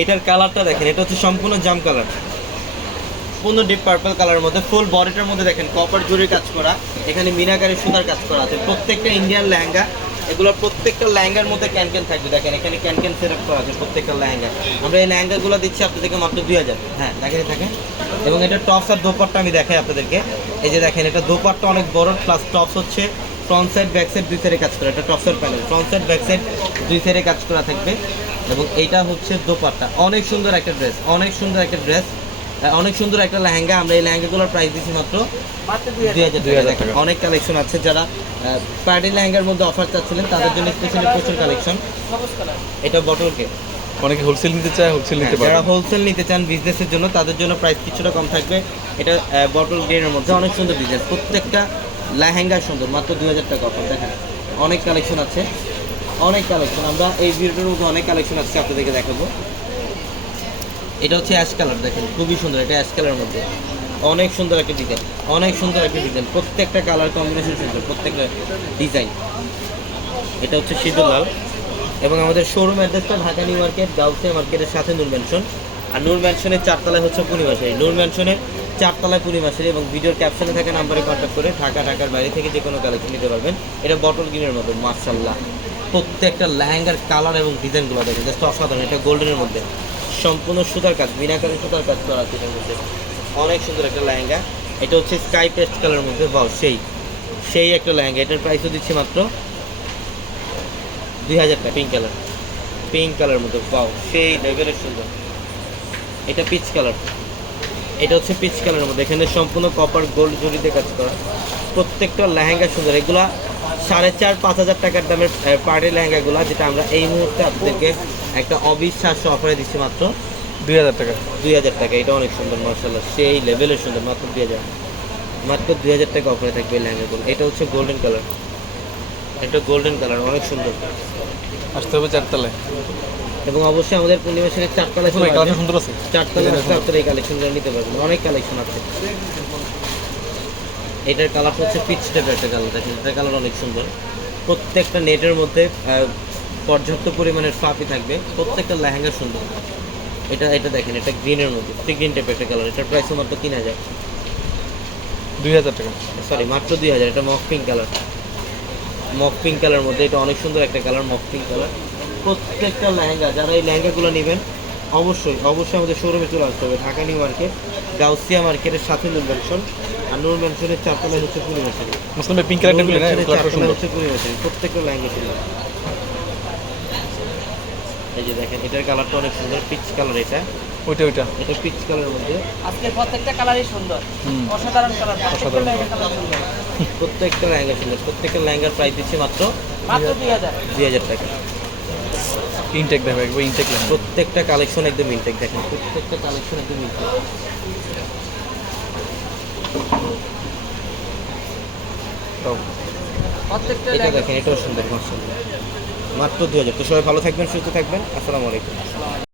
এটার কালারটা দেখেন, এটা হচ্ছে সম্পূর্ণ জাম কালার। সম্পূর্ণ ডিপ পার্পল কালারের মধ্যে ফুল বডিটার মধ্যে দেখেন কপার জুড়ির কাজ করা, এখানে মিনাকারি সুতার কাজ করা আছে, প্রত্যেকটা ইন্ডিয়ান লেহেঙ্গা, এগুলো প্রত্যেকটা লেহেঙ্গার মধ্যে ক্যান ক্যান থাকবে, দেখেন, এখানে ক্যান ক্যান সেট করা আছে প্রত্যেকটা লেহেঙ্গা। আমরা এই লেহেঙ্গাগুলো দিচ্ছি আপনাদেরকে মাত্র দুই হাজার। হ্যাঁ দেখেন দেখেন এবং এটা টপস আর দোপারটা আমি দেখাই আপনাদেরকে। এই যে দেখেন, এটা দোপারটা অনেক বড় প্লাস টপস হচ্ছে ফ্রন্ট সাইড ব্যাক সাইড দুই সাইডে কাজ করা, এটা টপসের panel front side back side দুই সাইডে কাজ করা থাকবে। এবং এইটা হচ্ছে দোপাট্টা। অনেক সুন্দর একটা ড্রেস অনেক সুন্দর একটা ড্রেস অনেক সুন্দর একটা লেহেঙ্গা। আমরা এই লেহেঙ্গাগুলোর প্রাইস দিচ্ছি মাত্র দুই হাজার টাকা। অনেক কালেকশন আছে যারা পার্টি লেহেঙ্গার মধ্যে অফার চাচ্ছিলেন তাদের জন্য স্পেশালি প্রচুর কালেকশন এটা বটলকে অনেকে হোলসেল নিতে চায় হোলসেল নিতে পারে। যারা হোলসেল নিতে চান বিজনেসের জন্য তাদের জন্য প্রাইস কিছুটা কম থাকবে। এটা বটল গ্রেনের মধ্যে। অনেক সুন্দর বিজনেস প্রত্যেকটা লেহেঙ্গা সুন্দর। মাত্র দুই হাজার টাকা অফার দেখেন। অনেক কালেকশন আছে। অনেক কালেকশন আমরা এই ভিডিওর মধ্যে অনেক কালেকশন আছে আপনাদেরকে দেখাবো। এটা হচ্ছে অ্যাশ কালার দেখেন, খুবই সুন্দর এটা অ্যাশ কালারের মধ্যে। অনেক সুন্দর একটা ডিজাইন অনেক সুন্দর একটা ডিজাইন প্রত্যেকটা কালার কম্বিনেশন সুন্দর, প্রত্যেকটা ডিজাইন এটা হচ্ছে লাল। এবং আমাদের শোরুম অ্যাড্রেসটা ঢাকা নিউ মার্কেট, গাউসিয়া মার্কেটের সাথে নূর ম্যানশন আর নূর ম্যানশনের চারতলায় হচ্ছে পূর্ণিমাশারি নূর ম্যানশনের চারতলায় পূর্ণিমাশারি এবং ভিডিওর ক্যাপশনে থাকা নাম্বারে কন্ট্যাক্ট করে ঢাকা, ঢাকার বাইরে থেকে যে কোনো কালেকশন নিতে পারবেন। এটা বটল গ্রিনের মতো মার্শাল্লাহ প্রত্যেকটা লেহেঙ্গার কালার এবং ডিজাইনগুলো দেখেন, জাস্ট অসাধারণ, এটা গোল্ডেনের মধ্যে। সম্পূর্ণ সুতার কাজ মিনাকারি সুতার কাজ করা আছে এটার মধ্যে। অনেক সুন্দর একটা লেহেঙ্গা। এটা হচ্ছে স্কাই পেস্ট কালারের মধ্যে বাও সেই। সেই একটা লেহেঙ্গা, এটার প্রাইসও দিচ্ছি মাত্র দুই হাজার টাকা পিঙ্ক কালার পিঙ্ক কালার মধ্যে পাও সেই লেভেলের সুন্দর। এটা পিচ কালার এটা হচ্ছে পিচ কালারের মধ্যে, এখানে সম্পূর্ণ কপার গোল্ড জড়িতে কাজ করা। প্রত্যেকটা লেহেঙ্গা সুন্দর, এগুলা সাড়ে চার পাঁচ হাজার টাকার দামের পার্টি লেহেঙ্গাগুলো যেটা আমরা এই মুহূর্তে আপনাদেরকে একটা অবিশ্বাস্য অফারে দিচ্ছি মাত্র দুই হাজার টাকা। দুই হাজার টাকা। এটা অনেক সুন্দর মার্শাল্লাহ সেই লেভেলের সুন্দর মাত্র দুই হাজার। মাত্র দুই হাজার টাকা অফারে থাকবে এই লেহেঙ্গাগুলো। এটা হচ্ছে গোল্ডেন কালার এটা গোল্ডেন কালার অনেক সুন্দর। আসতে হবে চারতলায়। এবং অবশ্যই আমাদের পূর্ণিমা সেনের চারতলা শোনো, এই কালারটা সুন্দর আছে। চারতলা আসলে আপনারা এই কালেকশনগুলো নিতে পারবেন। অনেক কালেকশন আছে। এটার কালারটা হচ্ছে পিচ টাইপের একটা কালার দেখেন এটার কালার অনেক সুন্দর। প্রত্যেকটা নেটের মধ্যে পর্যাপ্ত পরিমাণের ফাপি থাকবে প্রত্যেকটা লেহেঙ্গা সুন্দর। এটা এটা দেখেন এটা গ্রিনের মধ্যে সি গ্রিন টাইপের একটা কালার এটার প্রাইস মাত্র তিন হাজার। দুই হাজার টাকা। সরি মাত্র দুই হাজার এটা মক পিঙ্ক কালার মক পিঙ্ক কালার মধ্যে এটা অনেক সুন্দর একটা কালার মক পিঙ্ক কালার প্রত্যেকটা লেহেঙ্গা যারা এই লেহেঙ্গাগুলো নেবেন অবশ্যই অবশ্যই আমাদের শোরুমে চলে আসতে হবে। ঢাকা নিউ মার্কেট গাউসিয়া মার্কেটের সাথে নূর ম্যানশন আর নূর ম্যানশনের চারতলায় হচ্ছে পূর্ণিমাশারি মুসলিম পিঙ্ক কালারটা চারতলায় সুন্দর। হচ্ছে পূর্ণিমাশারি প্রত্যেকটা লেহেঙ্গা সুন্দর এই যে দেখেন এটার কালারটা অনেক সুন্দর পিচ কালার এটা। ওইটা ওইটা। এটা পিচ কালারের মধ্যে। আজকে প্রত্যেকটা কালারই সুন্দর। অসাধারণ কালার অসাধারণ কালার সুন্দর। প্রত্যেকটা লেহেঙ্গা সুন্দর প্রত্যেকটা লেহেঙ্গার প্রাইস দিচ্ছে মাত্র মাত্র দুই হাজার। দুই হাজার টাকা। ইনটেক দেখো একবার ইনটেক লেন প্রত্যেকটা কালেকশন একদম ইনটেক দেখেন। প্রত্যেকটা কালেকশন একদম ইনটেক এটা দেখেন এটাও সুন্দর মাত্র দু হাজার। তো সবাই ভালো থাকবেন সুস্থ থাকবেন। আসসালামু আলাইকুম।